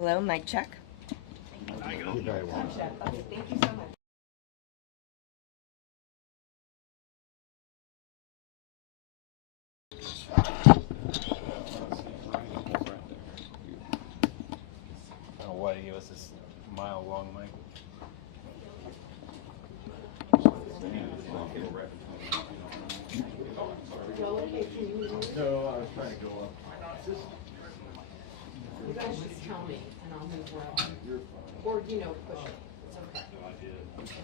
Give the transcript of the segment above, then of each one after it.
Hello, mic check. You're very welcome. Okay, thank you so much. I don't know why he gave us this mile-long mic. No, I was trying to go up. You guys just tell me and I'll move around. Or, push it. It's okay.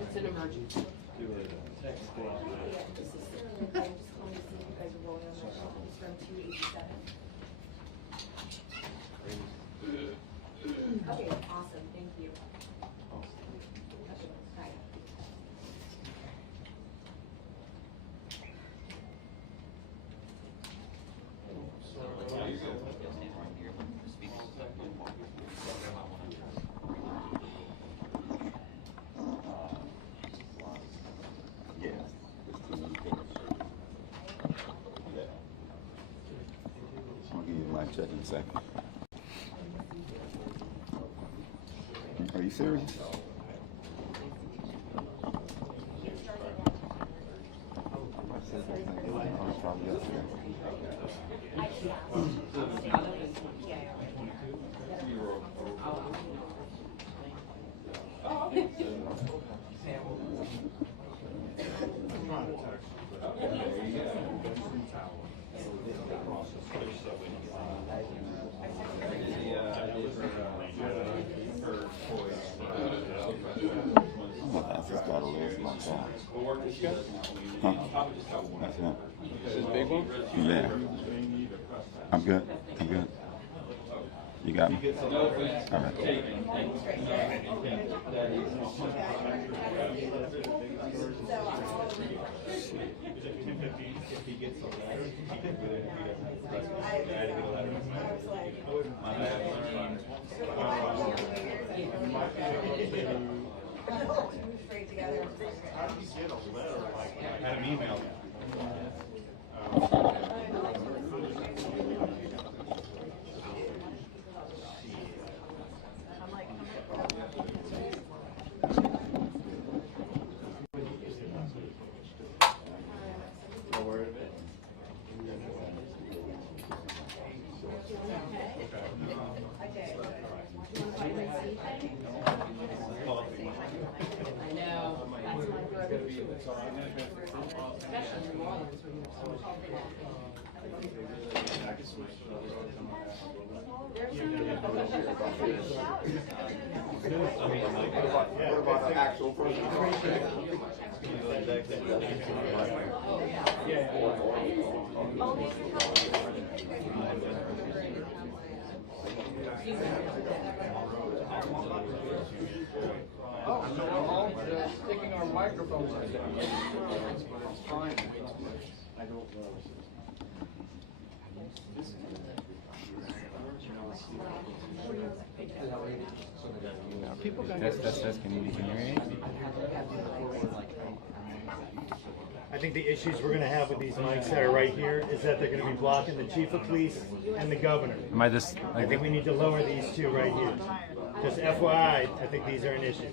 It's an emergency. Do a text Okay, awesome. Thank you. Hi. I'll give you my check in a second. Are you serious? That's just got a list like that. Huh? That's it. This big one? Yeah. I'm good. I'm good. You got me? All right. I had an email. I know. That's my brother too. Especially in New Orleans when you have so much coffee. What about an actual person? Oh, so we're all just sticking our microphones in there. But it's fine. I don't know. People got that's can you hear me? I think the issues we're going to have with these mics that are right here is that they're going to be blocking the chief of police and the governor. Am I just I think we need to lower these two right here. Just FYI, I think these are an issue.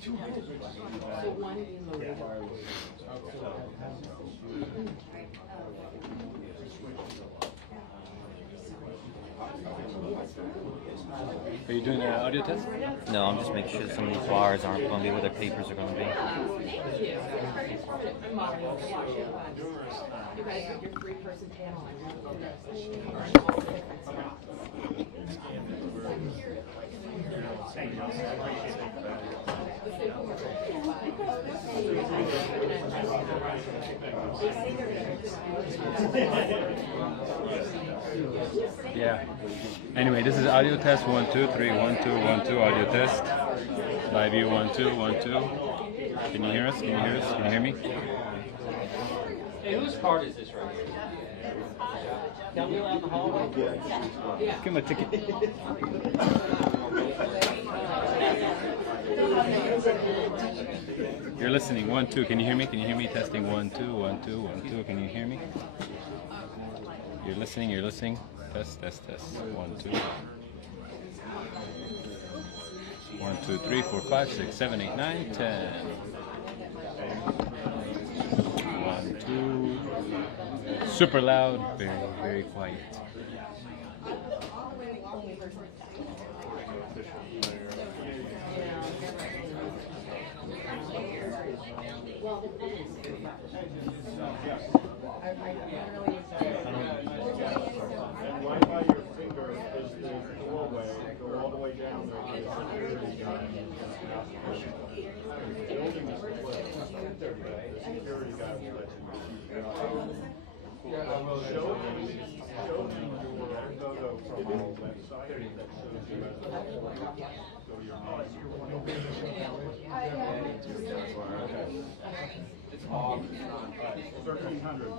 So one reloaded. Are you doing an audio test? No, I'm just making sure some of these wires aren't going to be where their papers are going to be. Thank you. I'm Molly. You guys have your three-person panel. Yeah. Anyway, this is audio test 1 2 3 1 2 1 2 audio test. Live view 1 2 1 2. Can you hear us? Can you hear us? Can you hear me? Hey, whose card is this right here? Can we allow in the hallway? Give him a ticket. You're listening. 1, 2. Can you hear me? Can you hear me? Testing. 1, 2, 1, 2, 1, 2. Can you hear me? You're listening. You're listening. Test, test, test. 1, 2. 1, 2, 3, 4, 5, 6, 7, 8, 9, 10. 1, 2. Super loud. Very, very quiet. Right by your finger is the doorway. Go all the way down there to the security guy. The building is closed. The security guy will let you know. Show him your photo from our website that shows you as a go to your It's all 1,300.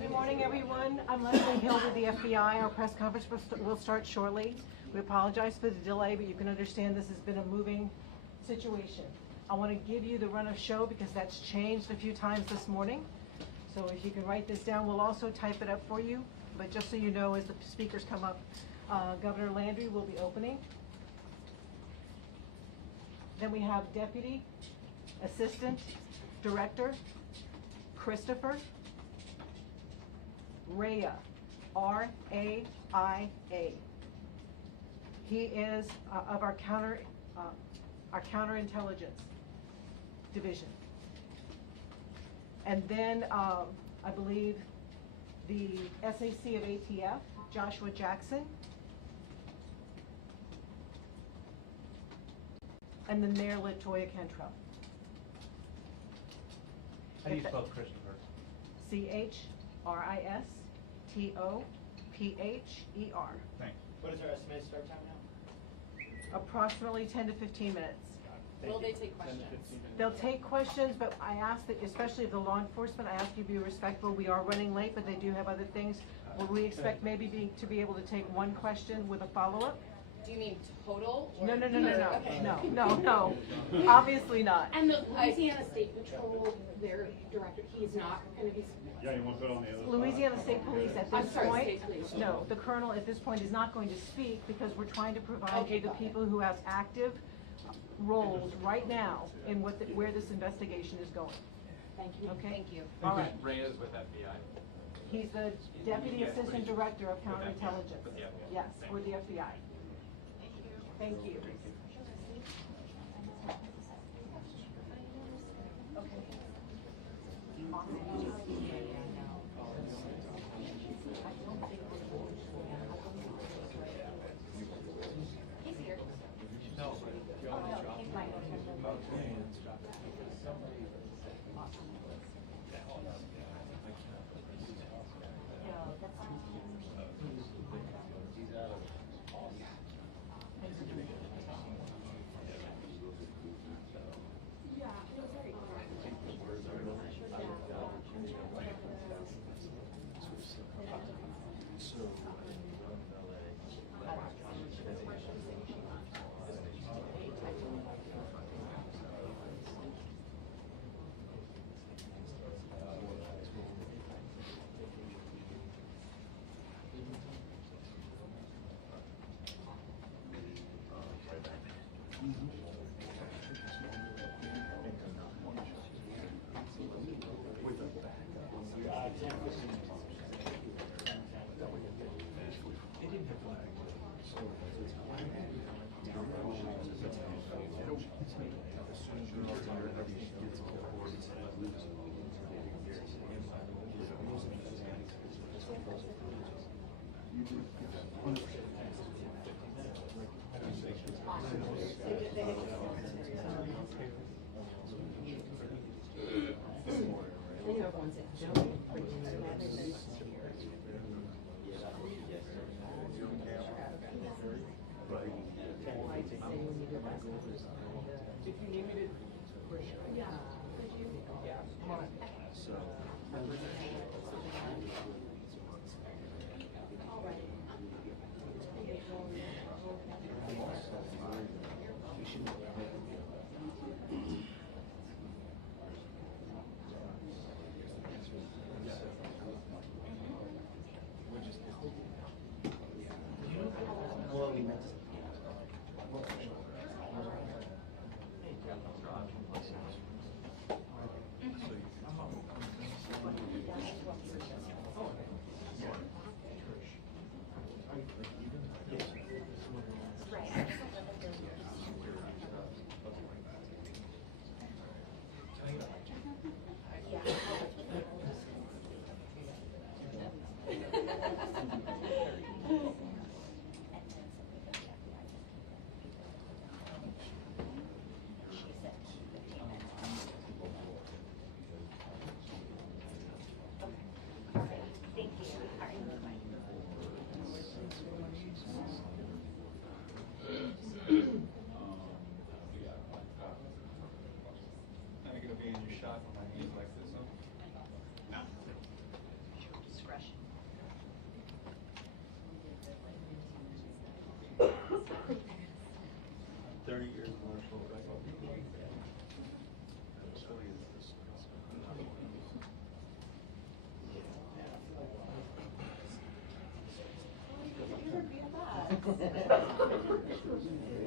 Good morning, everyone. I'm Leslie Hill with the FBI. Our press conference will start shortly. We apologize for the delay, but you can understand this has been a moving situation. I want to give you the run of show because that's changed a few times this morning. So if you can write this down, we'll also type it up for you. But just so you know, as the speakers come up, Governor Landry will be opening. Then we have Deputy Assistant Director Christopher Raya, R-A-I-A. He is of our counterintelligence division. And then I believe the SAC of ATF, Joshua Jackson. And then Mayor Latoya Cantrell. How do you spell Christopher? C-H-R-I-S-T-O-P-H-E-R. Thanks. What is our estimated start time now? Approximately 10 to 15 minutes. Will they take questions? They'll take questions, but I ask that, especially the law enforcement, I ask you to be respectful. We are running late, but they do have other things. Will we expect maybe to be able to take one question with a follow-up? Do you mean total? Or No. Okay. No. Obviously not. And the Louisiana State Patrol, their director, he's not going to be. Yeah, you want to put it on the other Louisiana State Police at I'm this sorry, point, State Police. no, the colonel at this point is not going to speak because we're trying to provide you the people who have active roles right now in where this investigation is going. Thank you. Okay? Thank you. All right. Ray is with FBI. He's the Deputy Assistant Director of Counterintelligence. Yes, for the FBI. Thank you.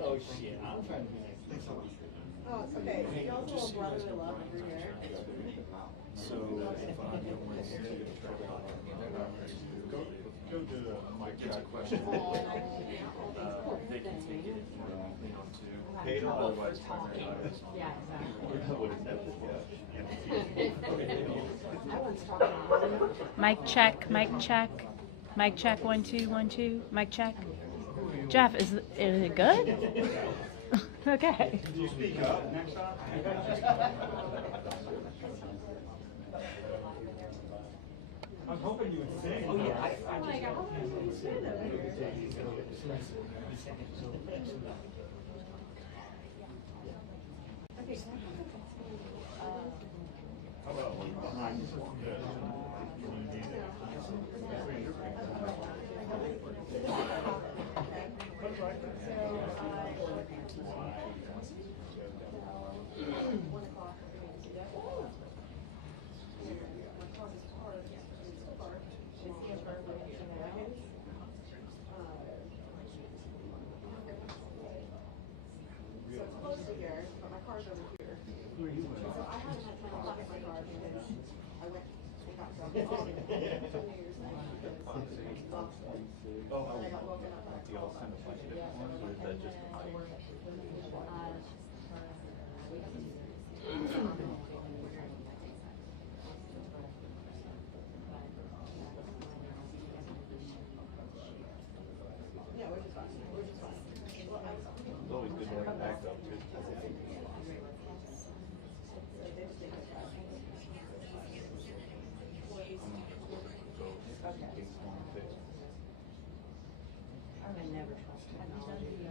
Oh shit, I'm trying to be nice. Oh, it's okay. You also have brotherly love over here. So if I get one here, go to the mic check question. They can take it if you want to. Otherwise, primary items. Yeah, Mic check, mic check. Mic check, 1 2 1 2. Mic check. Jeff, is it good? Okay. Can you speak up next time? I was hoping you would sing. Oh yeah, I Oh my God, how long have you been over here? Okay. How about one behind this one? So it's close to here, but my car's over here. So I haven't had time to lock my car because I went and got some. Oh, New Year's night because I got woken up by the all kind of Yeah, we're just fine. We're just fine. Well, It's always good to have backup too. I would never trust technology.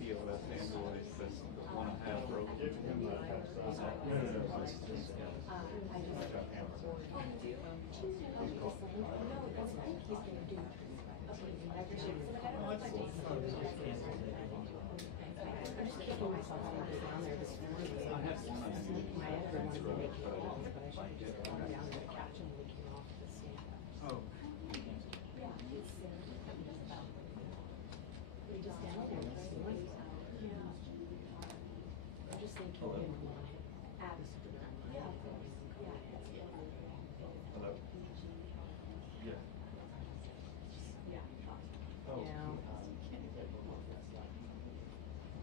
POS Android system, the one I have broken. Oh. Hello? Yeah. Oh.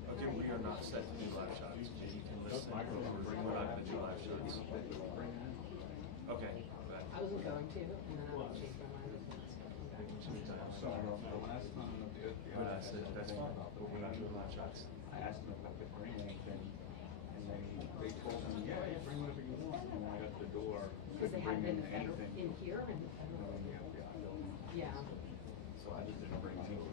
Okay, we are not set to do live shots. You can listen or bring one up and do live shots. Okay. I wasn't going to, and then I changed my mind. Sorry, the last time I did, I said that's fine, but we're not doing live shots. I asked them if I could bring anything, and they told me, yeah, bring whatever you want. And when I got to the door, Because they couldn't had bring been in anything. in here and, In the FBI building. yeah. So I just didn't bring anything.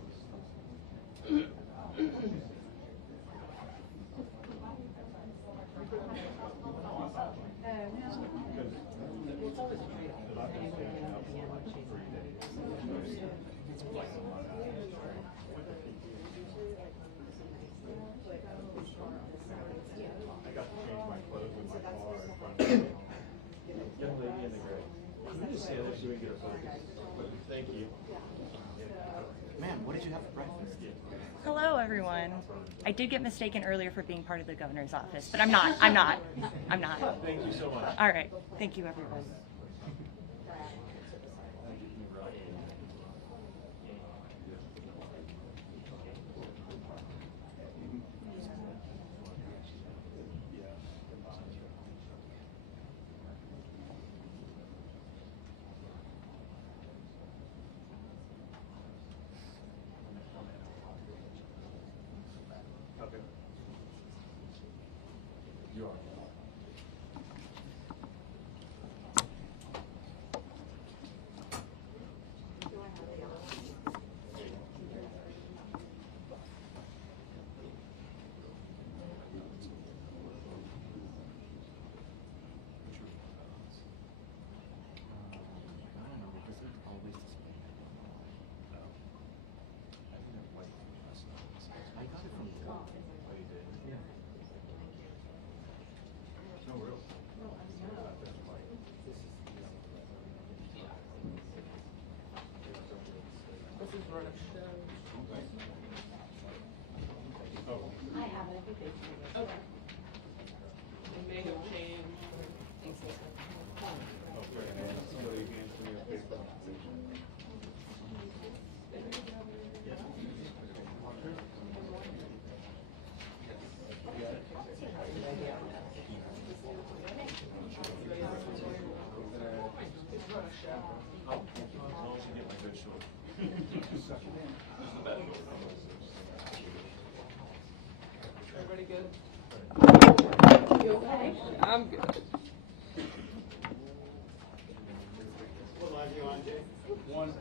Thank you. Man, what did you have for breakfast? Hello, everyone. I did get mistaken earlier for being part of the governor's office, but I'm not. I'm not. I'm not. Thank you so much. All right. Thank you, everyone. Okay. You are. No real. I have it, I think they. Okay. It may have changed. Everybody good? You okay? I'm good. What line are you on, Jay? One.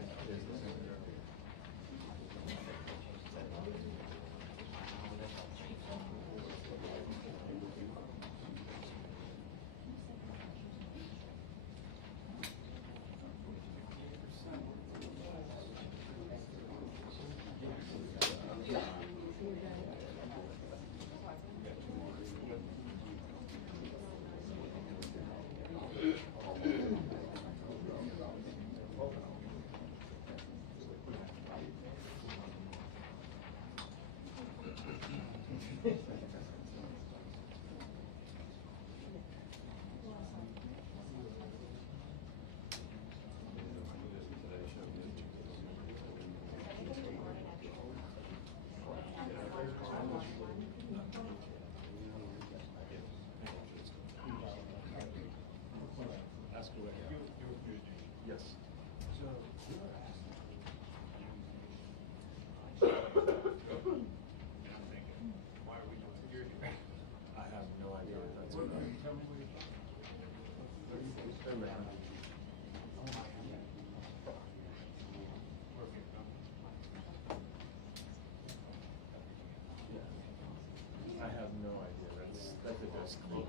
Ask away. Yes. Why are we doing security? I have no idea what that's about. I have no idea. That's a desk closed.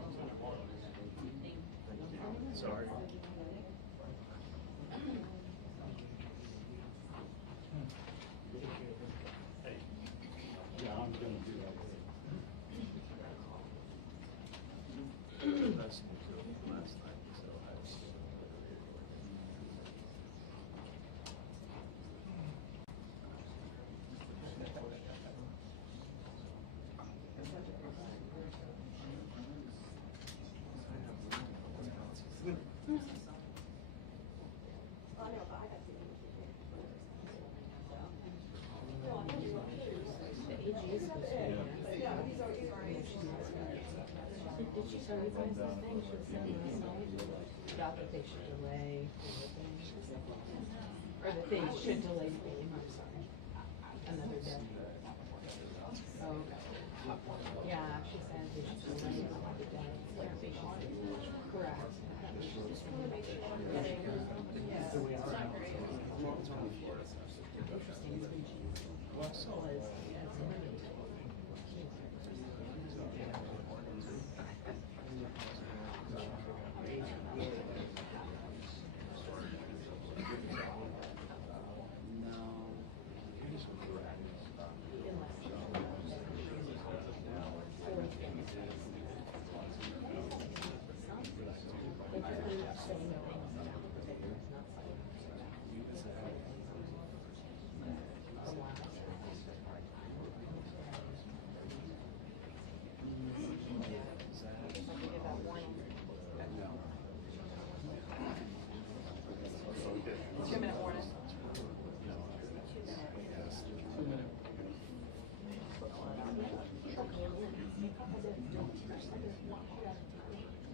Thank you. Sorry. Hey. Yeah, I'm gonna do that. That's new too, last night, so I was. Did she send you guys this thing? She was sending us about that they should delay the thing. Or that they should delay the thing, I'm sorry. Another day. Oh, okay. Yeah, she said they should delay it another day. Correct. Just wanna make sure we're getting. Yeah. It's not great. Interesting, it's been cheese. Well, so is, yeah, it's limited.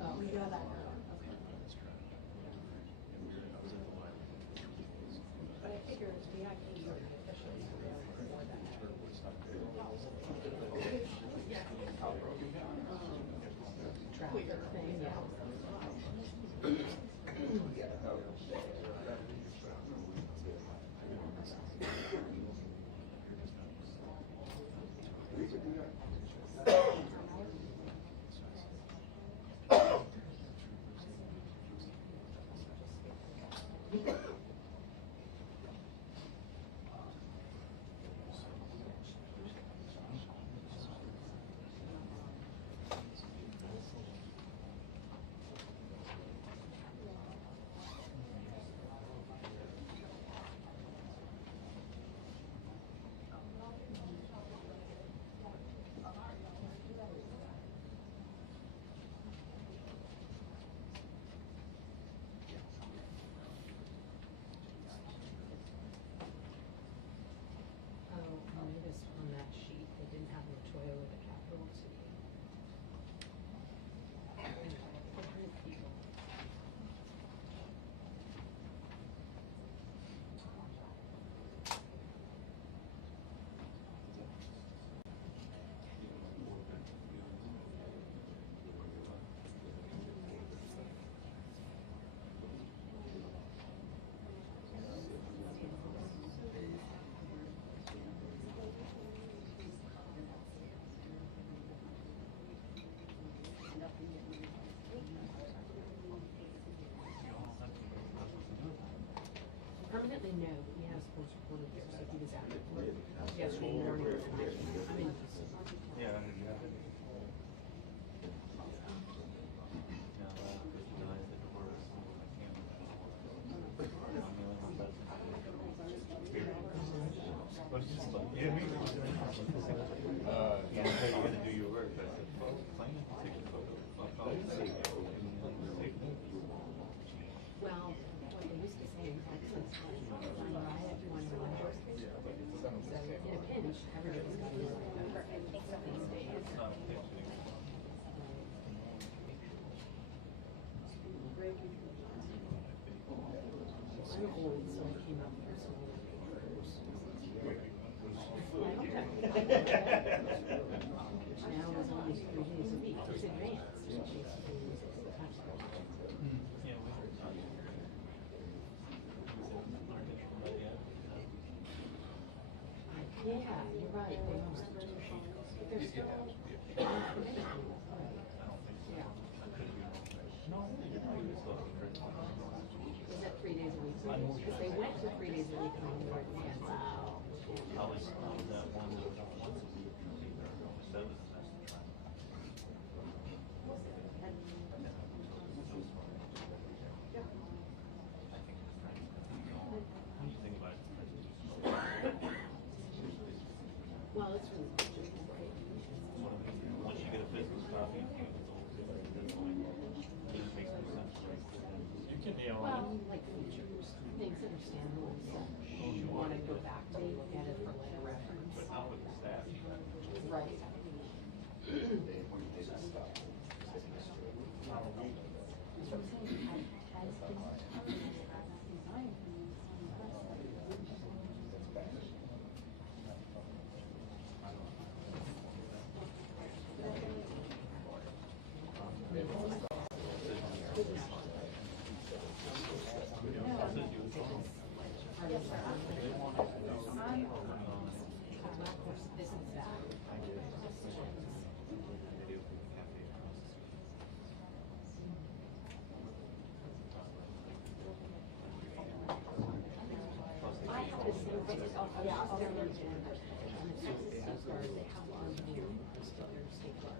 Oh, we know that. But I figure it's VIP or the officials before that. Traffic thing, yeah. I noticed on that sheet, they didn't have Latoya with a capital T. People. Permanently, no, we have sports reporter here, so he was out yesterday morning. I mean, Yeah. Yeah, how you gonna do your work? I said, well, plan, take a photo. well, what they used to say in Texas, one riot, one rider. So in a pinch, everybody's got to do it. These days. I'm old, so I came up here, so now it's only 3 days a week. It's advanced. Yeah, you're right. They almost, but they're still. Yeah. Is that 3 days a week? Because they went to 3 days a week when they were in Kansas. Wow. I was that one once a week. That was Well, it's really good. once you get a physical copy, you can it makes no sense. You can Well, like features, things that are standalone, you want to go back to look at it for like a reference. but not with the staff. Right. This is that. I have the same thing. Yeah, I'll never learn. On the Texas State Guard, they have our new state guard.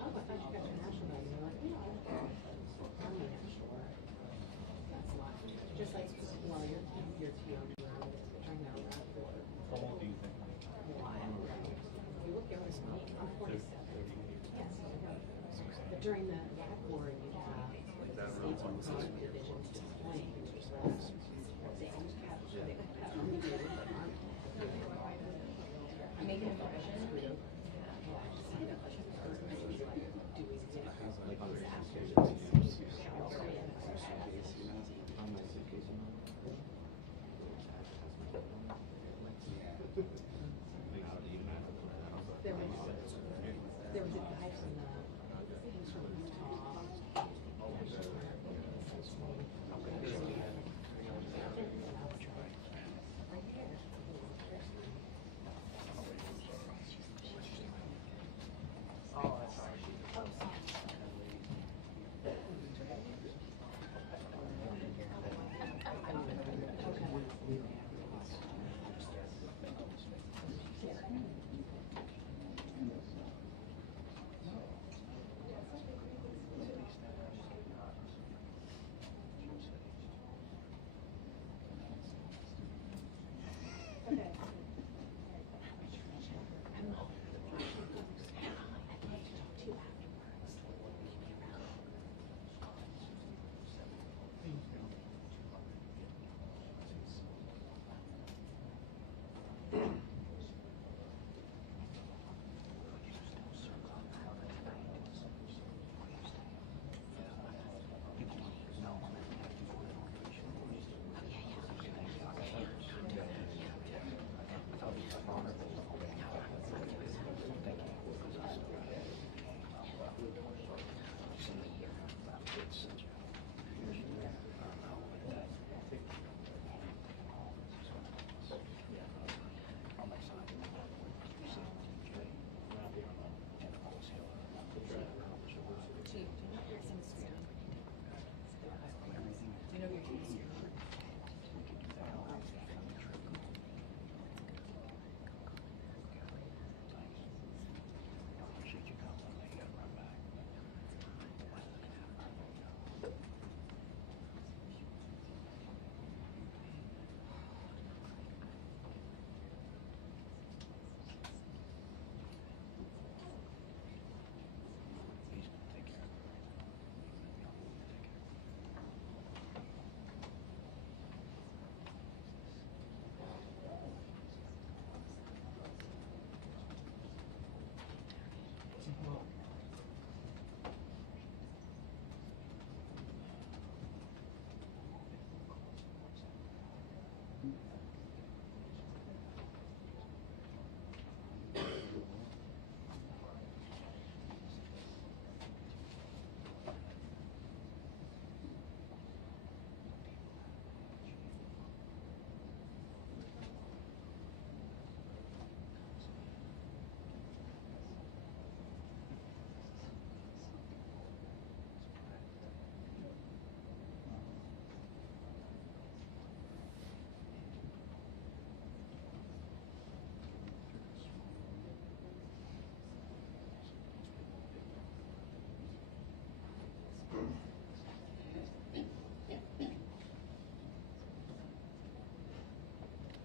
Oh, I thought you got your national guard. You're like, yeah, Army national. That's a lot. Just like, well, your TO, trying to know that for. How old do you think? You look young as me. I'm 47. Yes. But during the Iraq War, you have states on the divisions deploying, which was less. They almost captured it. I'm making a profession.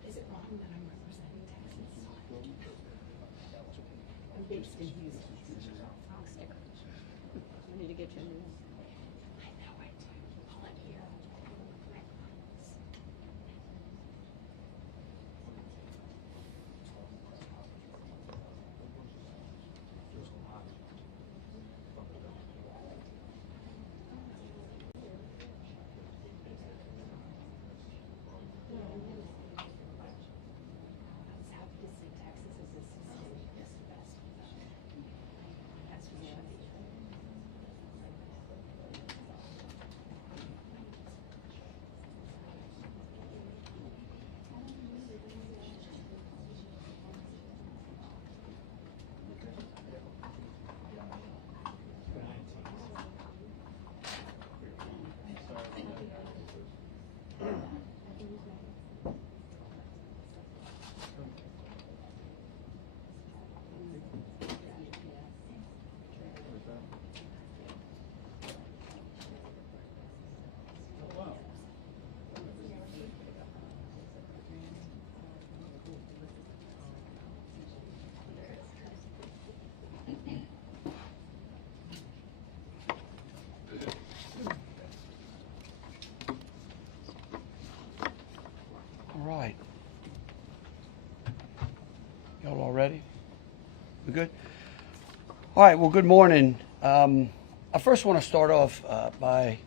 Is it wrong that I'm representing Texas? I'm based in Houston. I need to get you a new one. I know I do. Hold on here. I promise. I was happy to see Texas as a state as the best. That's reality. All right. Y'all all ready? We good? All right, well, good morning. I first want to start off by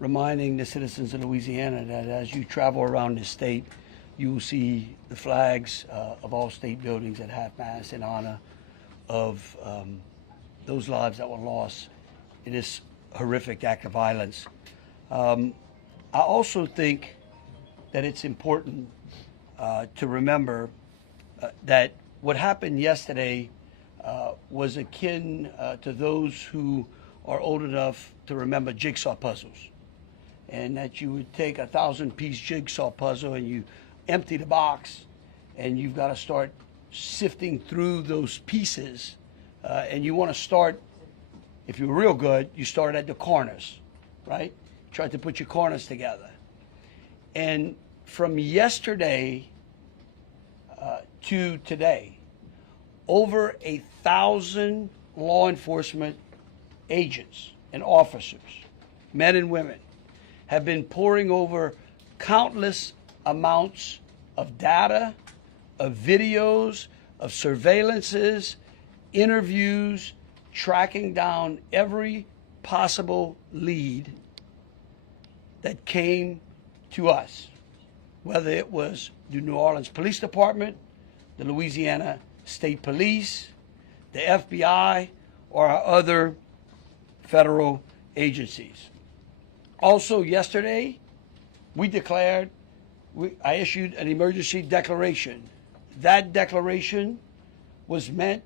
reminding the citizens of Louisiana that as you travel around the state, you will see the flags of all state buildings at half-mast in honor of those lives that were lost in this horrific act of violence. I also think that it's important to remember that what happened yesterday was akin to those who are old enough to remember jigsaw puzzles, and that you would take a 1,000-piece jigsaw puzzle and you empty the box, and you've got to start sifting through those pieces, and you want to start, if you're real good, you start at the corners, right? Try to put your corners together. And from yesterday to today, over 1,000 law enforcement agents and officers, men and women, have been poring over countless amounts of data, of videos, of surveillances, interviews, tracking down every possible lead that came to us, whether it was the New Orleans Police Department, the Louisiana State Police, the FBI, or our other federal agencies. Also, yesterday, I issued an emergency declaration. That declaration was meant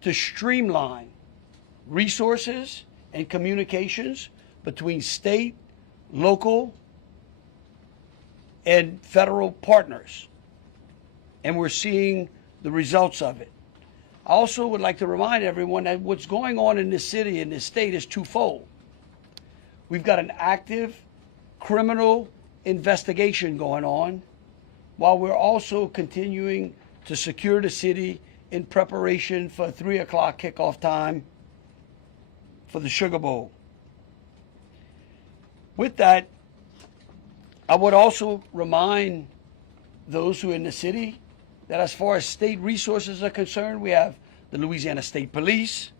to streamline resources and communications between state, local, and federal partners. And we're seeing the results of it. I also would like to remind everyone that what's going on in this city and this state is twofold. We've got an active criminal investigation going on, while we're also continuing to secure the city in preparation for 3 o'clock kickoff time for the Sugar Bowl. With that, I would also remind those who are in the city that as far as state resources are concerned, we have the Louisiana State Police,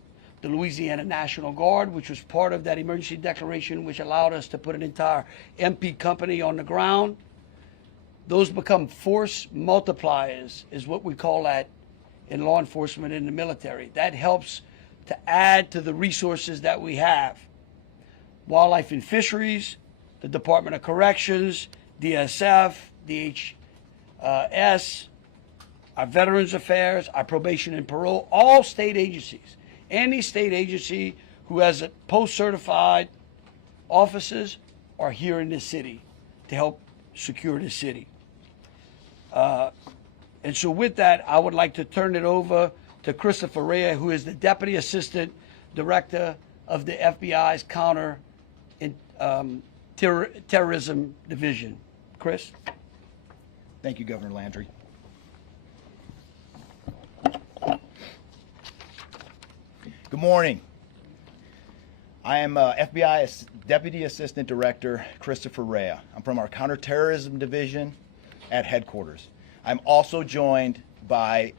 the Louisiana National Guard, which was part of that emergency declaration, which allowed us to put an entire MP company on the ground. Those become force multipliers, is what we call that in law enforcement and the military. That helps to add to the resources that we have. Wildlife and Fisheries, the Department of Corrections, DSF, DHS, our Veterans Affairs, our Probation and Parole, all state agencies. Any state agency who has a post-certified officers are here in this city to help secure the city. And so with that, I would like to turn it over to Christopher Rea, who is the Deputy Assistant Director of the FBI's Counter Terrorism Division. Chris? Thank you, Governor Landry. Good morning. I am FBI Deputy Assistant Director Christopher Rea. I'm from our Counterterrorism Division at headquarters. I'm also joined by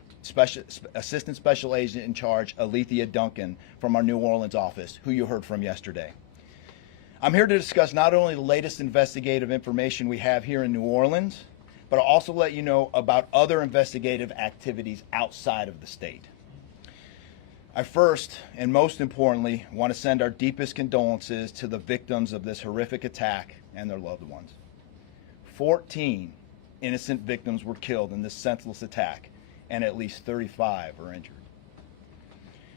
Assistant Special Agent in Charge Alethea Duncan from our New Orleans office, who you heard from yesterday. I'm here to discuss not only the latest investigative information we have here in New Orleans, but I'll also let you know about other investigative activities outside of the state. I first, and most importantly, want to send our deepest condolences to the victims of this horrific attack and their loved ones. 14 innocent victims were killed in this senseless attack, and at least 35 are injured.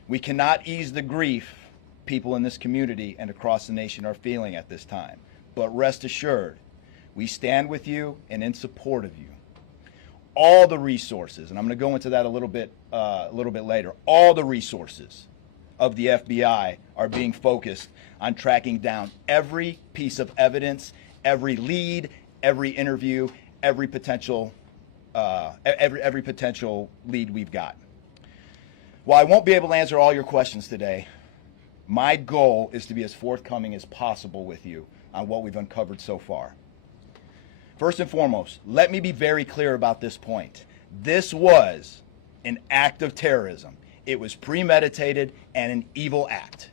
We cannot ease the grief people in this community and across the nation are feeling at this time, but rest assured, we stand with you and in support of you. All the resources, and I'm going to go into that a little bit later, all the resources of the FBI are being focused on tracking down every piece of evidence, every lead, every interview, every potential lead we've got. While I won't be able to answer all your questions today, my goal is to be as forthcoming as possible with you on what we've uncovered so far. First and foremost, let me be very clear about this point. This was an act of terrorism. It was premeditated and an evil act.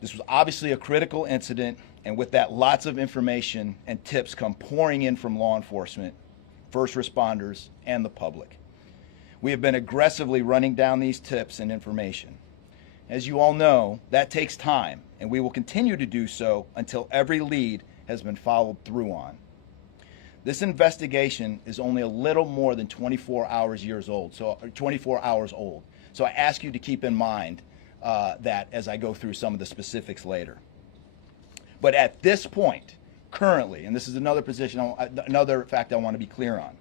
This was obviously a critical incident, and with that, lots of information and tips come pouring in from law enforcement, first responders, and the public. We have been aggressively running down these tips and information. As you all know, that takes time, and we will continue to do so until every lead has been followed through on. This investigation is only a little more than 24 hours old. So I ask you to keep in mind that as I go through some of the specifics later. But at this point, currently, and this is another fact I want to be clear on,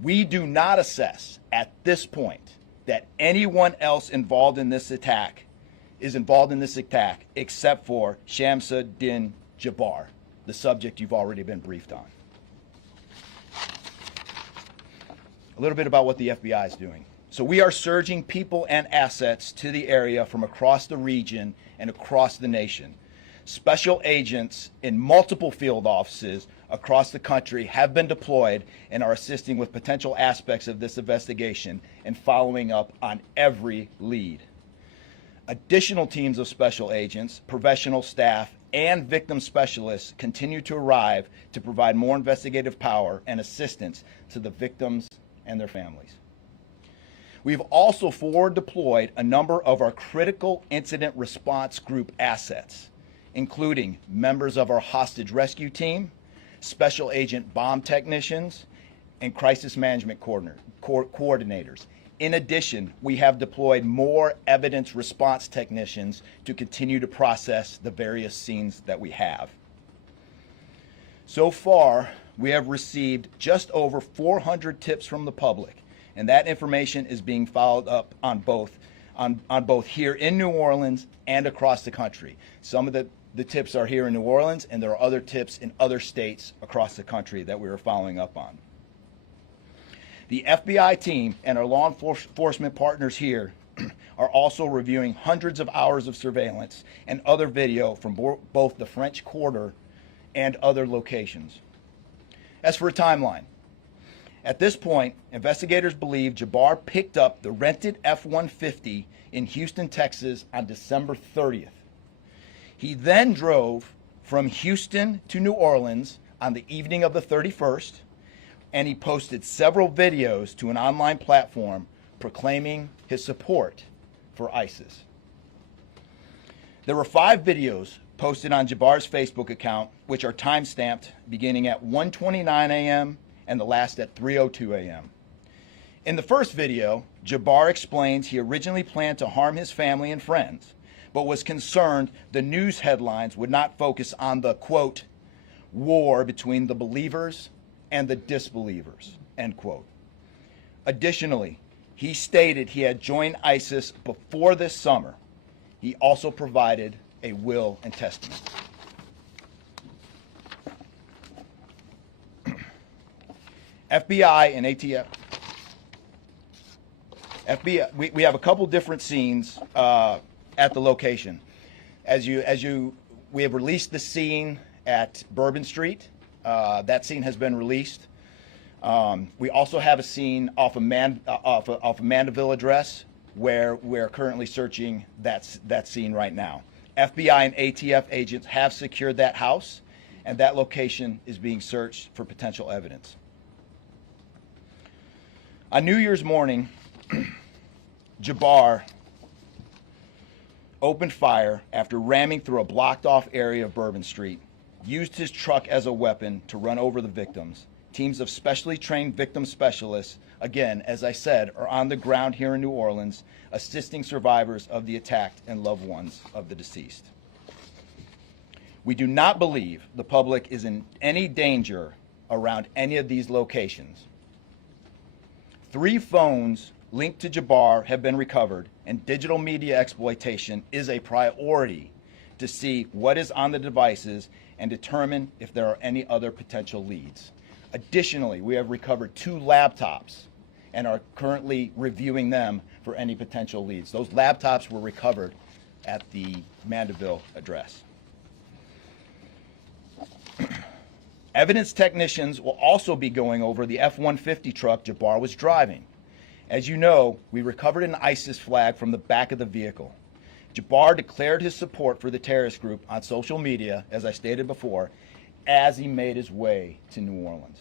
we do not assess at this point that anyone else involved in this attack except for Shamsa Din Jabbar, the subject you've already been briefed on. A little bit about what the FBI is doing. So we are surging people and assets to the area from across the region and across the nation. Special agents in multiple field offices across the country have been deployed and are assisting with potential aspects of this investigation and following up on every lead. Additional teams of special agents, professional staff, and victim specialists continue to arrive to provide more investigative power and assistance to the victims and their families. We've also forward deployed a number of our critical incident response group assets, including members of our hostage rescue team, special agent bomb technicians, and crisis management coordinators. In addition, we have deployed more evidence response technicians to continue to process the various scenes that we have. So far, we have received just over 400 tips from the public, and that information is being followed up on both here in New Orleans and across the country. Some of the tips are here in New Orleans, and there are other tips in other states across the country that we are following up on. The FBI team and our law enforcement partners here are also reviewing hundreds of hours of surveillance and other video from both the French Quarter and other locations. As for a timeline, at this point, investigators believe Jabbar picked up the rented F-150 in Houston, Texas on December 30th. He then drove from Houston to New Orleans on the evening of the 31st, and he posted several videos to an online platform proclaiming his support for ISIS. There were 5 videos posted on Jabbar's Facebook account, which are time-stamped beginning at 1:29 a.m. and the last at 3:02 a.m. In the first video, Jabbar explains he originally planned to harm his family and friends, but was concerned the news headlines would not focus on the, quote, war between the believers and the disbelievers, end quote. Additionally, he stated he had joined ISIS before this summer. He also provided a will and testament. FBI and ATF. FBI, we have a couple different scenes at the location. We have released the scene at Bourbon Street. That scene has been released. We also have a scene off of Mandeville Address where we're currently searching that scene right now. FBI and ATF agents have secured that house, and that location is being searched for potential evidence. On New Year's morning, Jabbar opened fire after ramming through a blocked-off area of Bourbon Street, used his truck as a weapon to run over the victims. Teams of specially trained victim specialists, again, as I said, are on the ground here in New Orleans, assisting survivors of the attack and loved ones of the deceased. We do not believe the public is in any danger around any of these locations. 3 phones linked to Jabbar have been recovered, and digital media exploitation is a priority to see what is on the devices and determine if there are any other potential leads. Additionally, we have recovered 2 laptops and are currently reviewing them for any potential leads. Those laptops were recovered at the Mandeville address. Evidence technicians will also be going over the F-150 truck Jabbar was driving. As you know, we recovered an ISIS flag from the back of the vehicle. Jabbar declared his support for the terrorist group on social media, as I stated before, as he made his way to New Orleans.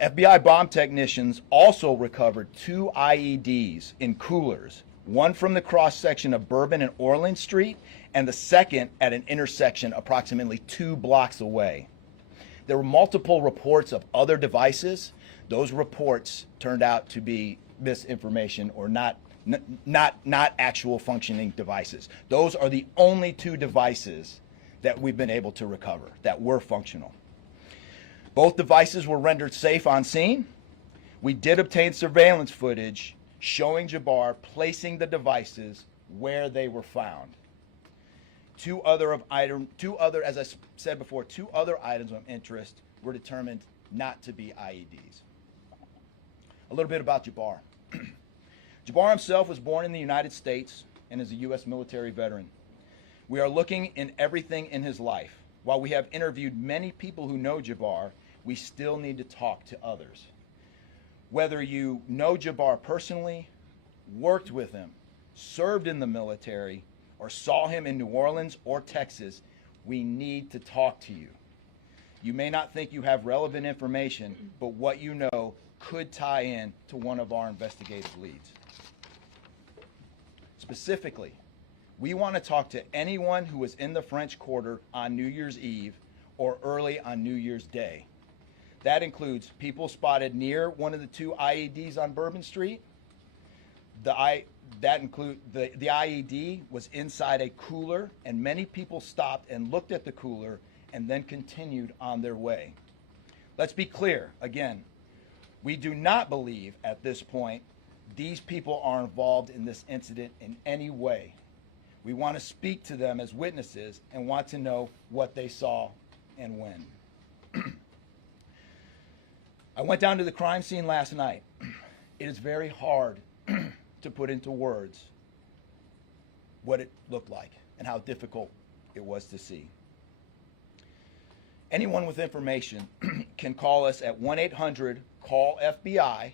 FBI bomb technicians also recovered 2 IEDs in coolers, one from the cross-section of Bourbon and Orleans Street, and the second at an intersection approximately 2 blocks away. There were multiple reports of other devices. Those reports turned out to be misinformation or not actual functioning devices. Those are the only 2 devices that we've been able to recover that were functional. Both devices were rendered safe on scene. We did obtain surveillance footage showing Jabbar placing the devices where they were found. As I said before, 2 other items of interest were determined not to be IEDs. A little bit about Jabbar. Jabbar himself was born in the United States and is a U.S. military veteran. We are looking in everything in his life, While we have interviewed many people who know Jabbar, we still need to talk to others. Whether you know Jabbar personally, worked with him, served in the military, or saw him in New Orleans or Texas, we need to talk to you. You may not think you have relevant information, but what you know could tie in to one of our investigative leads. Specifically, we want to talk to anyone who was in the French Quarter on New Year's Eve or early on New Year's Day. That includes people spotted near one of the two IEDs on Bourbon Street. The IED was inside a cooler, and many people stopped and looked at the cooler and then continued on their way. Let's be clear, again, we do not believe at this point these people are involved in this incident in any way. We want to speak to them as witnesses and want to know what they saw and when. I went down to the crime scene last night. It is very hard to put into words what it looked like and how difficult it was to see. Anyone with information can call us at 1-800-CALL-FBI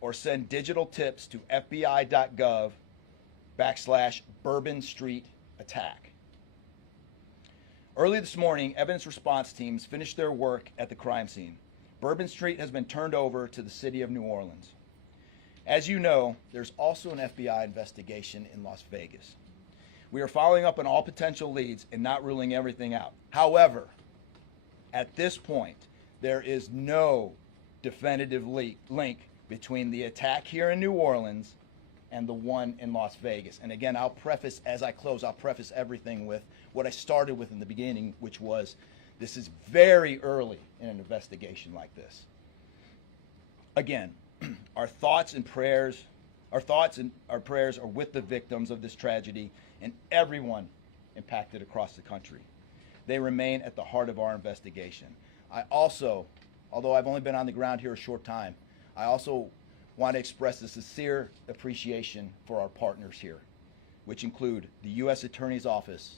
or send digital tips to fbi.gov/Bourbon Street attack. Early this morning, evidence response teams finished their work at the crime scene. Bourbon Street has been turned over to the city of New Orleans. As you know, there's also an FBI investigation in Las Vegas. We are following up on all potential leads and not ruling everything out. However, at this point, there is no definitive link between the attack here in New Orleans and the one in Las Vegas. And again, I'll preface, as I close, I'll preface everything with what I started with in the beginning, which was this is very early in an investigation like this. Again, our thoughts and prayers are with the victims of this tragedy and everyone impacted across the country. They remain at the heart of our investigation. I also, although I've only been on the ground here a short time, I also want to express a sincere appreciation for our partners here, which include the U.S. Attorney's Office,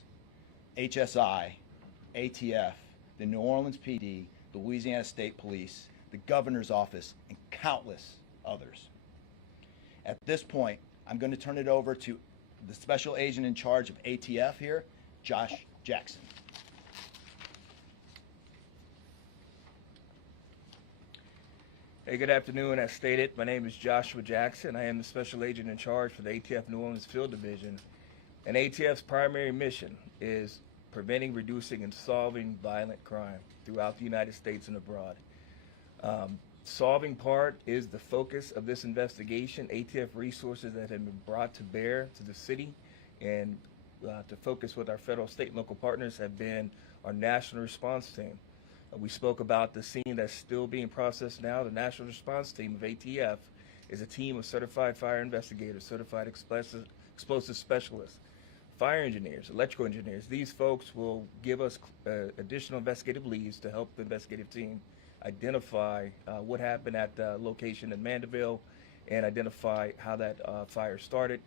HSI, ATF, the New Orleans PD, the Louisiana State Police, the Governor's Office, and countless others. At this point, I'm going to turn it over to the Special Agent in charge of ATF here, Josh Jackson. Hey, good afternoon. As stated, my name is Joshua Jackson. I am the Special Agent in charge for the ATF New Orleans Field Division. And ATF's primary mission is preventing, reducing, and solving violent crime throughout the United States and abroad. Solving part is the focus of this investigation. ATF resources that have been brought to bear to the city and to focus with our federal, state, and local partners have been our national response team. We spoke about the scene that's still being processed now. The national response team of ATF is a team of certified fire investigators, certified explosive specialists, fire engineers, electrical engineers. These folks will give us additional investigative leads to help the investigative team identify what happened at the location in Mandeville and identify how that fire started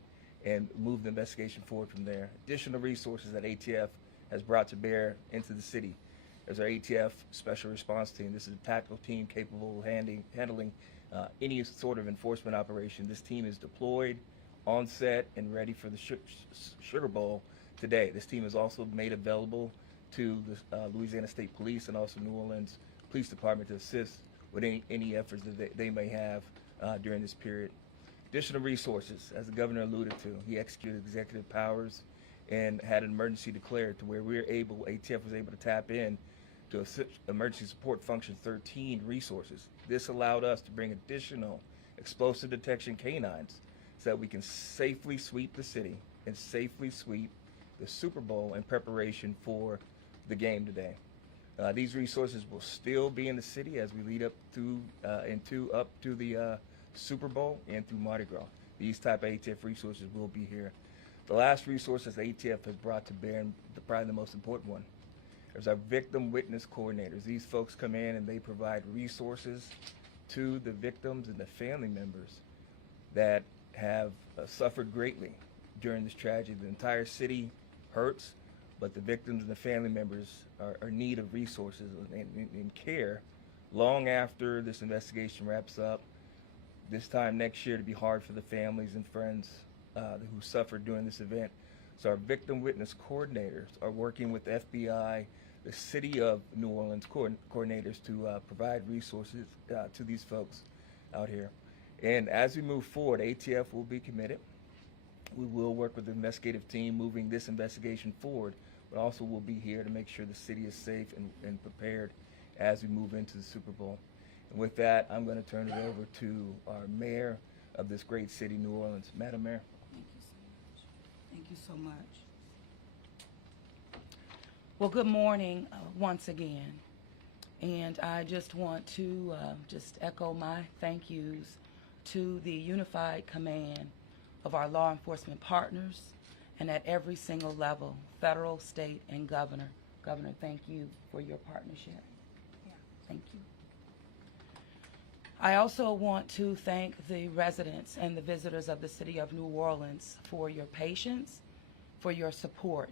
and move the investigation forward from there. Additional resources that ATF has brought to bear into the city. There's our ATF Special Response Team. This is a tactical team capable of handling any sort of enforcement operation. This team is deployed, on set, and ready for the Sugar Bowl today. This team is also made available to the Louisiana State Police and also New Orleans Police Department to assist with any efforts that they may have during this period. Additional resources, as the governor alluded to, he executed executive powers and had an emergency declared to where ATF was able to tap in to Emergency Support Function 13 resources. This allowed us to bring additional explosive detection canines so that we can safely sweep the city and safely sweep the Super Bowl in preparation for the game today. These resources will still be in the city as we lead up to the Super Bowl and through Mardi Gras. These type of ATF resources will be here. The last resources ATF has brought to bear, and probably the most important one, is our victim witness coordinators. These folks come in and they provide resources to the victims and the family members that have suffered greatly during this tragedy. The entire city hurts, but the victims and the family members are in need of resources and care long after this investigation wraps up. This time next year to be hard for the families and friends who suffered during this event. So our victim witness coordinators are working with the FBI, the City of New Orleans coordinators to provide resources to these folks out here. And as we move forward, ATF will be committed. We will work with the investigative team moving this investigation forward, but also we'll be here to make sure the city is safe and prepared as we move into the Super Bowl. And with that, I'm going to turn it over to our mayor of this great city, New Orleans. Madam Mayor. Thank you so much. Well, good morning once again. And I just want to just echo my thank yous to the unified command of our law enforcement partners and at every single level, federal, state, and governor. Governor, thank you for your partnership. Thank you. I also want to thank the residents and the visitors of the city of New Orleans for your patience, for your support,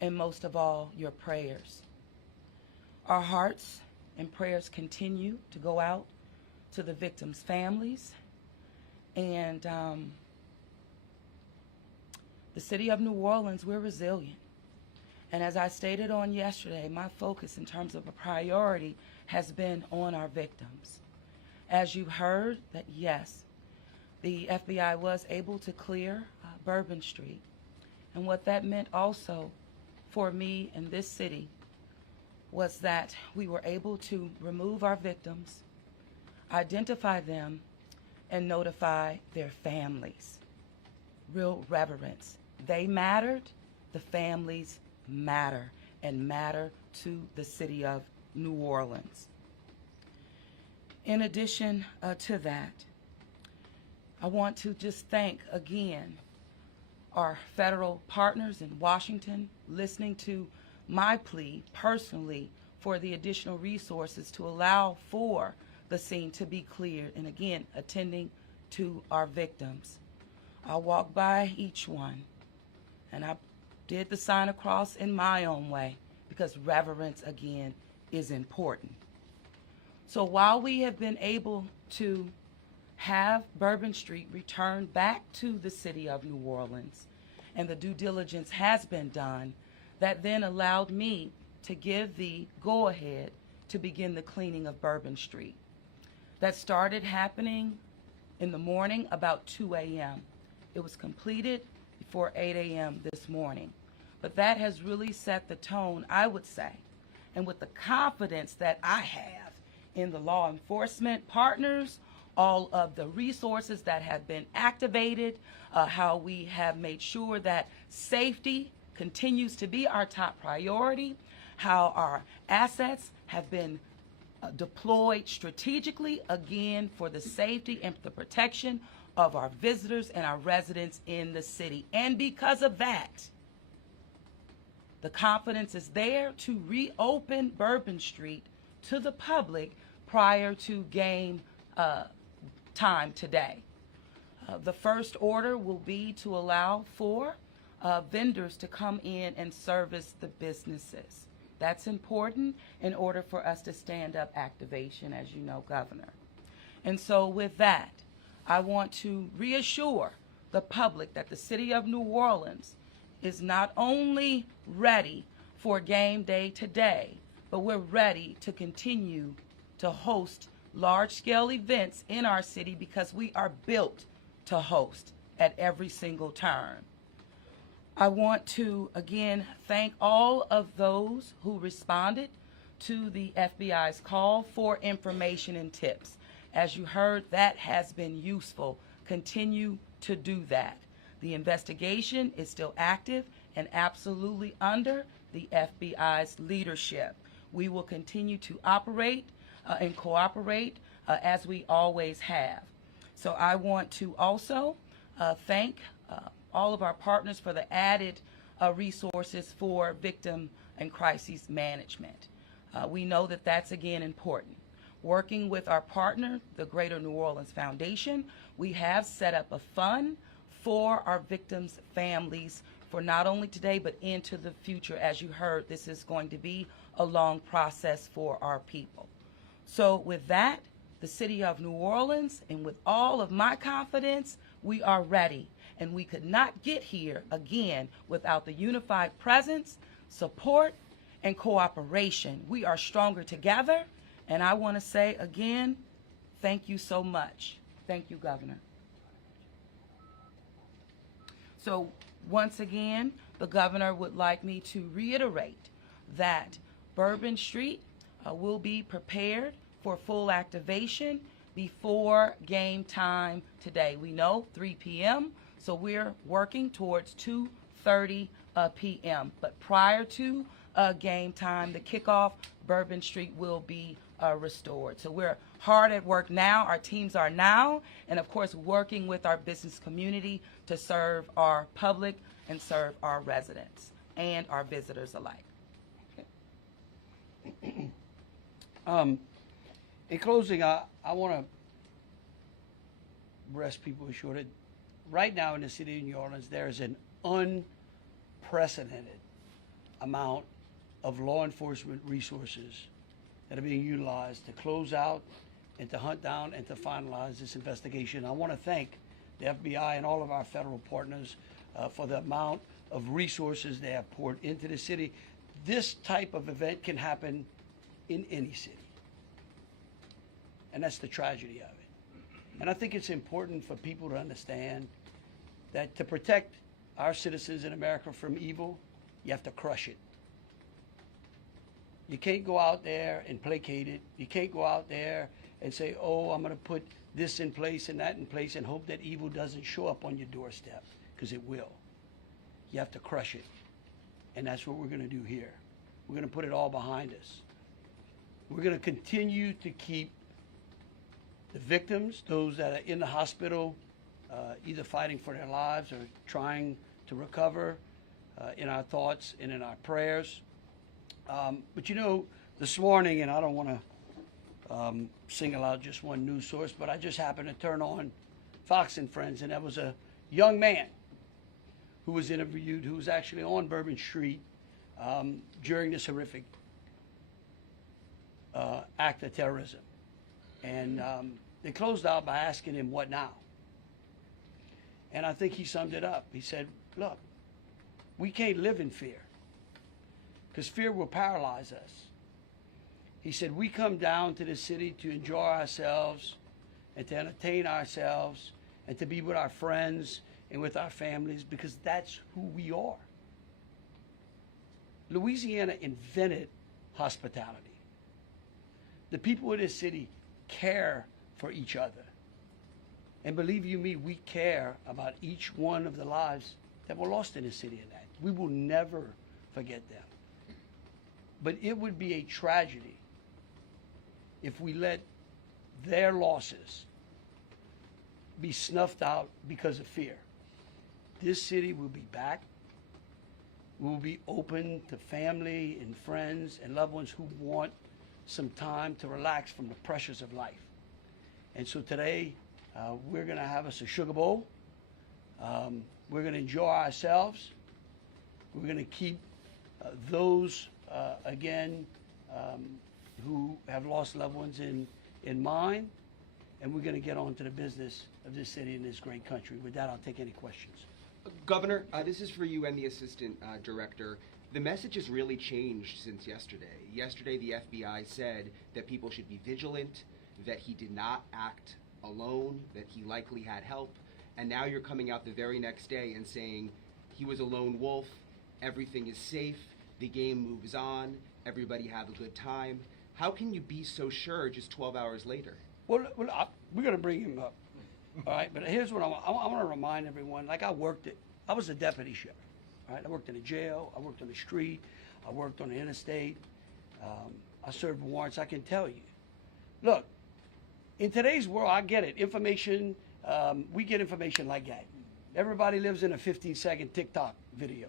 and most of all, your prayers. Our hearts and prayers continue to go out to the victims' families, and the city of New Orleans, we're resilient. And as I stated on yesterday, my focus in terms of a priority has been on our victims. As you heard, that yes, the FBI was able to clear Bourbon Street. And what that meant also for me in this city was that we were able to remove our victims, identify them, and notify their families. Real reverence. They mattered, the families matter, and matter to the city of New Orleans. In addition to that, I want to just thank again our federal partners in Washington, listening to my plea personally for the additional resources to allow for the scene to be cleared, and again, attending to our victims. I walked by each one, and I did the sign of cross in my own way, because reverence, again, is important. So while we have been able to have Bourbon Street returned back to the city of New Orleans, and the due diligence has been done, that then allowed me to give the go-ahead to begin the cleaning of Bourbon Street. That started happening in the morning about 2 a.m. It was completed before 8 a.m. this morning. But that has really set the tone, I would say, and with the confidence that I have in the law enforcement partners, all of the resources that have been activated, how we have made sure that safety continues to be our top priority, how our assets have been deployed strategically, again, for the safety and the protection of our visitors and our residents in the city. And because of that, the confidence is there to reopen Bourbon Street to the public prior to game time today. The first order will be to allow for vendors to come in and service the businesses. That's important in order for us to stand up activation, as you know, Governor. And so with that, I want to reassure the public that the city of New Orleans is not only ready for game day today, but we're ready to continue to host large-scale events in our city because we are built to host at every single turn. I want to, again, thank all of those who responded to the FBI's call for information and tips. As you heard, that has been useful. Continue to do that. The investigation is still active and absolutely under the FBI's leadership. We will continue to operate and cooperate as we always have. So I want to also thank all of our partners for the added resources for victim and crisis management. We know that that's, again, important. Working with our partner, the Greater New Orleans Foundation, we have set up a fund for our victims' families for not only today but into the future. As you heard, this is going to be a long process for our people. So with that, the city of New Orleans, and with all of my confidence, we are ready. And we could not get here again without the unified presence, support, and cooperation. We are stronger together. And I want to say again, thank you so much. Thank you, Governor. So once again, the governor would like me to reiterate that Bourbon Street will be prepared for full activation before game time today. We know 3 p.m., so we're working towards 2:30 p.m. But prior to game time, the kickoff, Bourbon Street will be restored. So we're hard at work now. Our teams are now, and of course, working with our business community to serve our public and serve our residents and our visitors alike. In closing, I want to rest people assured that right now in the city of New Orleans, there is an unprecedented amount of law enforcement resources that are being utilized to close out and to hunt down and to finalize this investigation. I want to thank the FBI and all of our federal partners for the amount of resources they have poured into the city. This type of event can happen in any city. And that's the tragedy of it. And I think it's important for people to understand that to protect our citizens in America from evil, you have to crush it. You can't go out there and placate it. You can't go out there and say, oh, I'm going to put this in place and that in place and hope that evil doesn't show up on your doorstep, because it will. You have to crush it. And that's what we're going to do here. We're going to put it all behind us. We're going to continue to keep the victims, those that are in the hospital, either fighting for their lives or trying to recover, in our thoughts and in our prayers. But you know, this morning, and I don't want to single out just one news source, but I just happened to turn on Fox and Friends, and there was a young man who was interviewed who was actually on Bourbon Street during this horrific act of terrorism. And they closed out by asking him, what now? And I think he summed it up. He said, look, we can't live in fear, because fear will paralyze us. He said, we come down to the city to enjoy ourselves and to entertain ourselves and to be with our friends and with our families, because that's who we are. Louisiana invented hospitality. The people of this city care for each other. And believe you me, we care about each one of the lives that were lost in this city and that. We will never forget them. But it would be a tragedy if we let their losses be snuffed out because of fear. This city will be back. We will be open to family and friends and loved ones who want some time to relax from the pressures of life. And so today, we're going to have us a sugar bowl. We're going to enjoy ourselves. We're going to keep those, again, who have lost loved ones in mind. And we're going to get on to the business of this city and this great country. With that, I'll take any questions. Governor, this is for you and the Assistant Director. The message has really changed since yesterday. Yesterday, the FBI said that people should be vigilant, that he did not act alone, that he likely had help, and now you're coming out the very next day and saying he was a lone wolf, everything is safe, the game moves on, everybody have a good time. How can you be so sure just 12 hours later? Well, we're going to bring him up, all right? But here's what I want to remind everyone. Like I was a deputy sheriff, all right? I worked in a jail, I worked on the street, I worked on the interstate, I served warrants. I can tell you, look, in today's world, I get it. Information, we get information like that. Everybody lives in a 15-second TikTok video.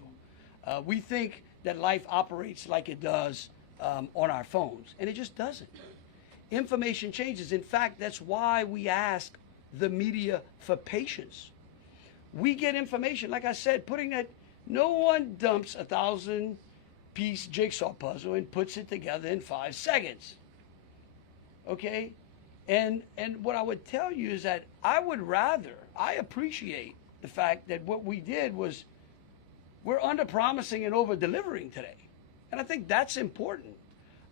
We think that life operates like it does on our phones, and it just doesn't. Information changes. In fact, that's why we ask the media for patience. We get information, like I said, putting that No one dumps 1,000-piece jigsaw puzzle and puts it together in 5 seconds. Okay? And what I would tell you is that I appreciate the fact that what we did was we're under-promising and over-delivering today. And I think that's important.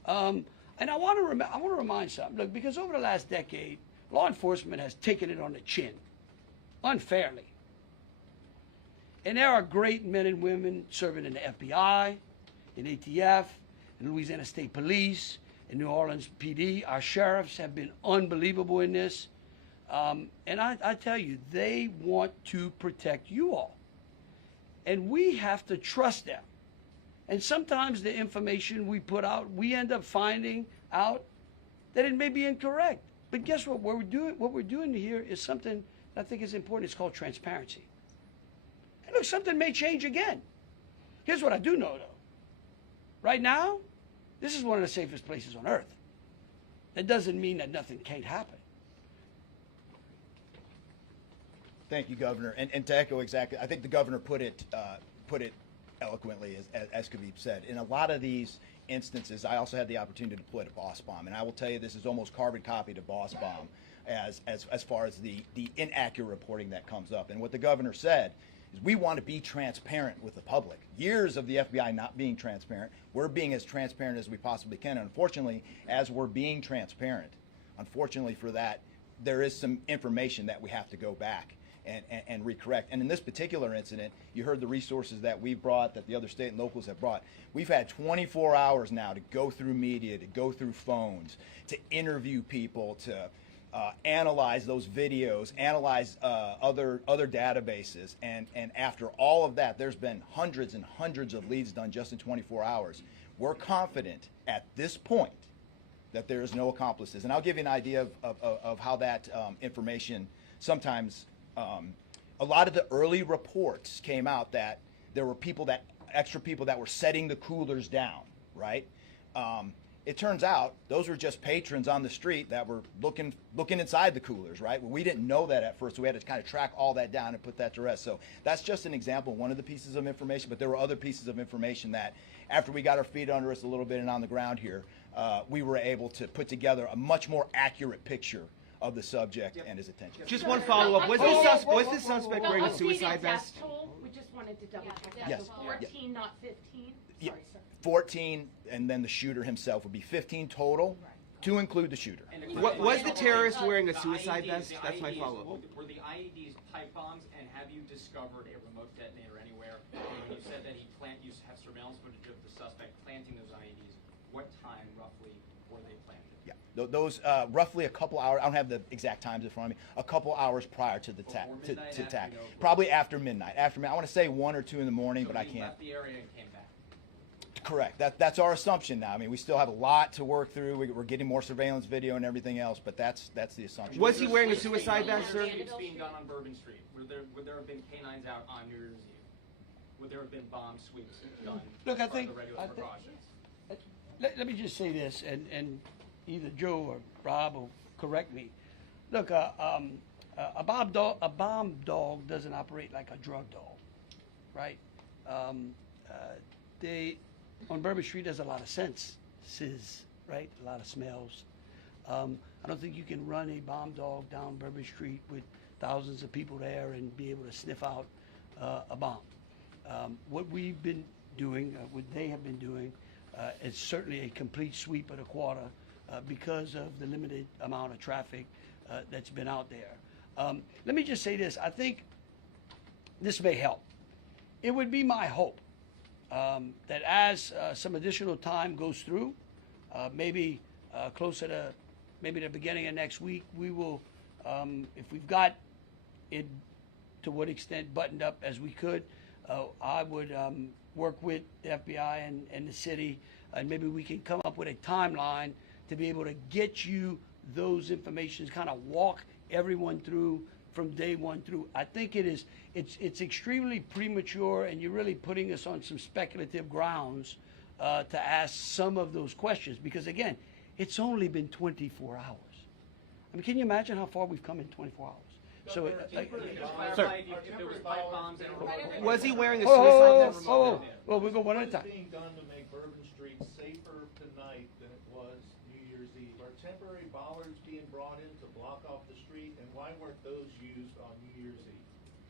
And I want to remind something. Look, because over the last decade, law enforcement has taken it on the chin, unfairly. And there are great men and women serving in the FBI, in ATF, in Louisiana State Police, in New Orleans PD. Our sheriffs have been unbelievable in this. And I tell you, they want to protect you all. And we have to trust them. And sometimes the information we put out, we end up finding out that it may be incorrect. But guess what? What we're doing here is something that I think is important. It's called transparency. And look, something may change again. Here's what I do know, though. Right now, this is one of the safest places on earth. That doesn't mean that nothing can't happen. Thank you, Governor. And to echo exactly, I think the Governor put it eloquently, as could be said. In a lot of these instances, I also had the opportunity to deploy to Boss Bomb, and I will tell you this is almost carbon copy to Boss Bomb as far as the inaccurate reporting that comes up. And what the Governor said is we want to be transparent with the public. Years of the FBI not being transparent, we're being as transparent as we possibly can. And unfortunately, as we're being transparent, unfortunately for that, there is some information that we have to go back and recorrect. And in this particular incident, you heard the resources that we've brought, that the other state and locals have brought. We've had 24 hours now to go through media, to go through phones, to interview people, to analyze those videos, analyze other databases. And after all of that, there's been hundreds and hundreds of leads done just in 24 hours. We're confident at this point that there is no accomplices. And I'll give you an idea of how that information sometimes, a lot of the early reports came out that there were extra people that were setting the coolers down, right? It turns out those were just patrons on the street that were looking inside the coolers, right? Well, we didn't know that at first, so we had to kind of track all that down and put that to rest. So that's just an example, one of the pieces of information, but there were other pieces of information that after we got our feet under us a little bit and on the ground here, we were able to put together a much more accurate picture of the subject and his attention. Just one follow-up. Was the suspect wearing a suicide vest? We just wanted to double check that. Yes. So 14, not 15? Yeah. Sorry, sir. 14, and then the shooter himself would be 15 total, to include the shooder. Was the terrorist wearing a suicide vest? That's my follow-up. Were the IEDs pipe bombs, and have you discovered a remote detonator anywhere? When you said that you have surveillance footage of the suspect planting those IEDs, what time roughly were they planted? Yeah, those roughly a couple hours. I don't have the exact times in front of me. A couple hours prior to the attack. Probably after midnight. I want to say 1 or 2 in the morning, but I can't. Left the area and came back. Correct. That's our assumption now. I mean, we still have a lot to work through. We're getting more surveillance video and everything else, but that's the assumption. Was he wearing a suicide vest, sir? It's being done on Bourbon Street. Would there have been canines out on New Year's Eve? Would there have been bomb sweeps done? Look, I think. The regular precautions? Let me just say this, and either Joe or Rob will correct me. Look, a bomb dog doesn't operate like a drug dog, right? On Bourbon Street, there's a lot of senses, right? A lot of smells. I don't think you can run a bomb dog down Bourbon Street with thousands of people there and be able to sniff out a bomb. What we've been doing, what they have been doing, is certainly a complete sweep of the quarter because of the limited amount of traffic that's been out there. Let me just say this. I think this may help. It would be my hope that as some additional time goes through, maybe closer to maybe the beginning of next week, we will, if we've got it to what extent buttoned up as we could, I would work with the FBI and the city, and maybe we can come up with a timeline to be able to get you those information, kind of walk everyone through from day one through. I think it's extremely premature, and you're really putting us on some speculative grounds to ask some of those questions, because again, it's only been 24 hours. I mean, can you imagine how far we've come in 24 hours? So, Clarify if it was pipe bombs and Was he wearing a oh, suicide vest? well, we go one at a time. Being done to make Bourbon Street safer tonight than it was New Year's Eve? Are temporary bollards being brought in to block off the street, and why weren't those used on New Year's Eve?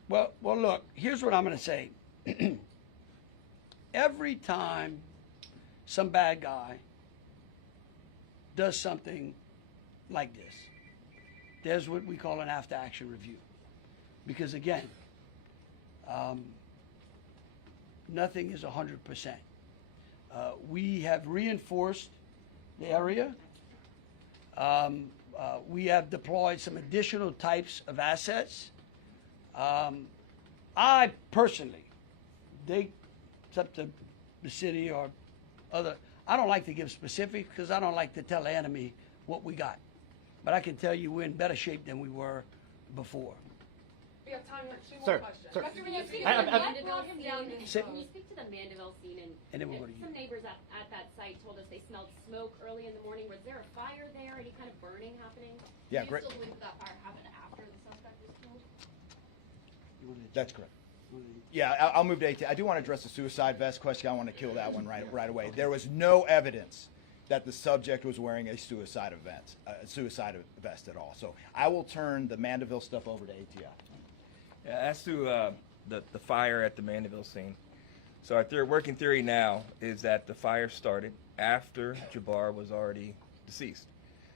Well, look, here's what I'm going to say. Every time some bad guy does something like this, there's what we call an after-action review. Because again, nothing is 100%. We have reinforced the area. We have deployed some additional types of assets. I personally, it's up to the city or other, I don't like to give specifics because I don't like to tell the enemy what we got. But I can tell you we're in better shape than we were before. We have time for two Sir, more questions. sir. Dr. Can you speak I- to the I- Mandeville scene? Sit. Can you speak to the Mandeville scene? And then we'll go to you. Some neighbors at that site told us they smelled smoke early in the morning. Was there a fire there? Any kind of burning happening? Yeah, Do you great. still believe that fire happened after the suspect was killed? That's correct. Yeah, I'll move to 18. I do want to address the suicide vest question. I want to kill that one right away. There was no evidence that the subject was wearing a suicide vest at all. So I will turn the Mandeville stuff over to ATI. Yeah, as to the fire at the Mandeville scene, so our working theory now is that the fire started after Jabbar was already deceased.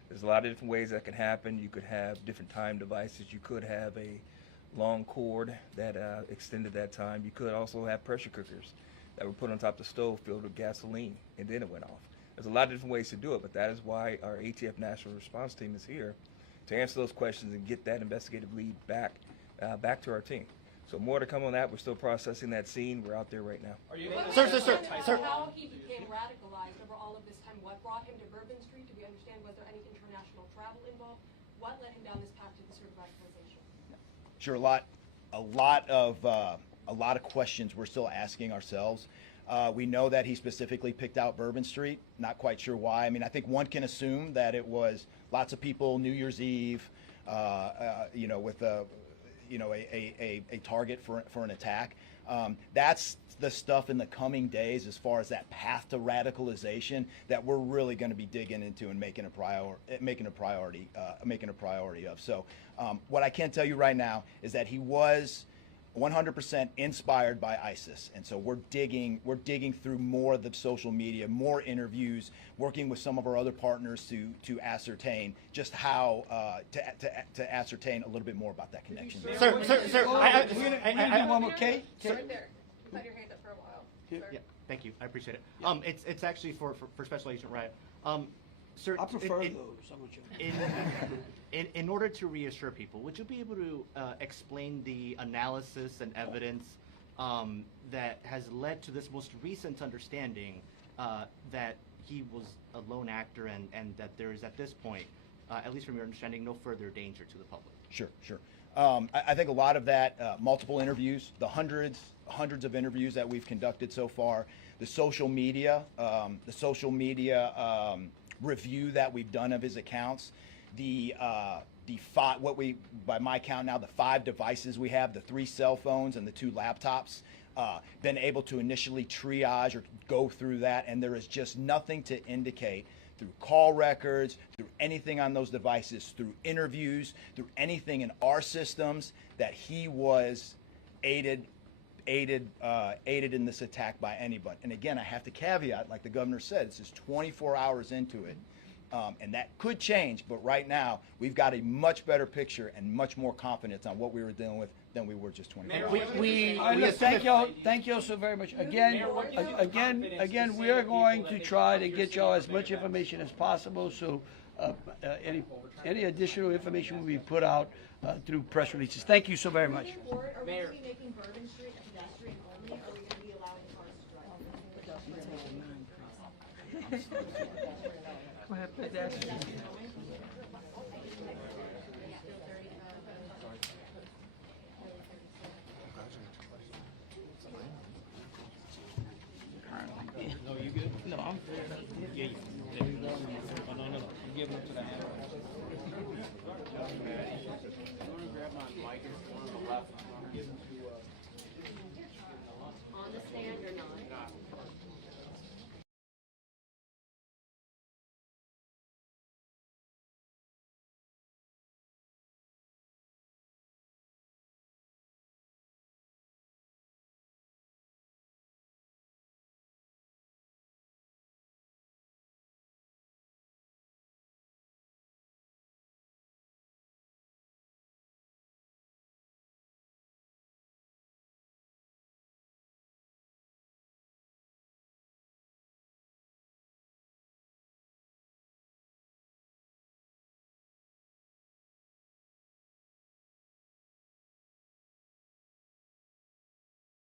There's a lot of different ways that can happen. You could have different time devices. You could have a long cord that extended that time. You could also have pressure cookers that were put on top of the stove filled with gasoline, and then it went off. There's a lot of different ways to do it, but that is why our ATF National Response Team is here to answer those questions and get that investigative lead back to our team. So more to come on that. We're still processing that scene. We're out there right now. Sir. How he became radicalized over all of this time? What brought him to Bourbon Street? Do we understand? Was there any international travel involved? What led him down this path to this sort of radicalization? Sure, a lot of questions we're still asking ourselves. We know that he specifically picked out Bourbon Street. Not quite sure why. I mean, I think one can assume that it was lots of people New Year's Eve, with a target for an attack. That's the stuff in the coming days as far as that path to radicalization that we're really going to be digging into and making a priority of. So what I can tell you right now is that he was 100% inspired by ISIS, and so we're digging through more of the social media, more interviews, working with some of our other partners to ascertain just how to ascertain a little bit more about that connection. Sir, one more Kate. Right there. You've had your hand up for a while. Sir. Yeah, thank you. I appreciate it. It's actually for Special Agent Riot. Sir, I prefer those. I'm not sure. In order to reassure people, would you be able to explain the analysis and evidence that has led to this most recent understanding that he was a lone actor and that there is at this point, at least from your understanding, no further danger to the public? Sure. I think a lot of that, multiple interviews, the hundreds of interviews that we've conducted so far, the social media review that we've done of his accounts, by my count now, the 5 devices we have, the 3 cell phones and the 2 laptops, been able to initially triage or go through that, and there is just nothing to indicate through call records, through anything on those devices, through interviews, through anything in our systems that he was aided in this attack by anybody. And again, I have to caveat, like the governor said, this is 24 hours into it, and that could change. But right now, we've got a much better picture and much more confidence on what we were dealing with than we were just 24 hours. Thank y'all so very much. Again, we are going to try to get y'all as much information as possible. So any additional information will be put out through press releases. Thank you so very much. Are we going to be making Bourbon Street a pedestrian only, or are we going to be allowing cars to drive? No, you good? No, I'm good. Yeah, you. Oh, no. You giving up to the hand. You want to grab my mic? Yes, sir.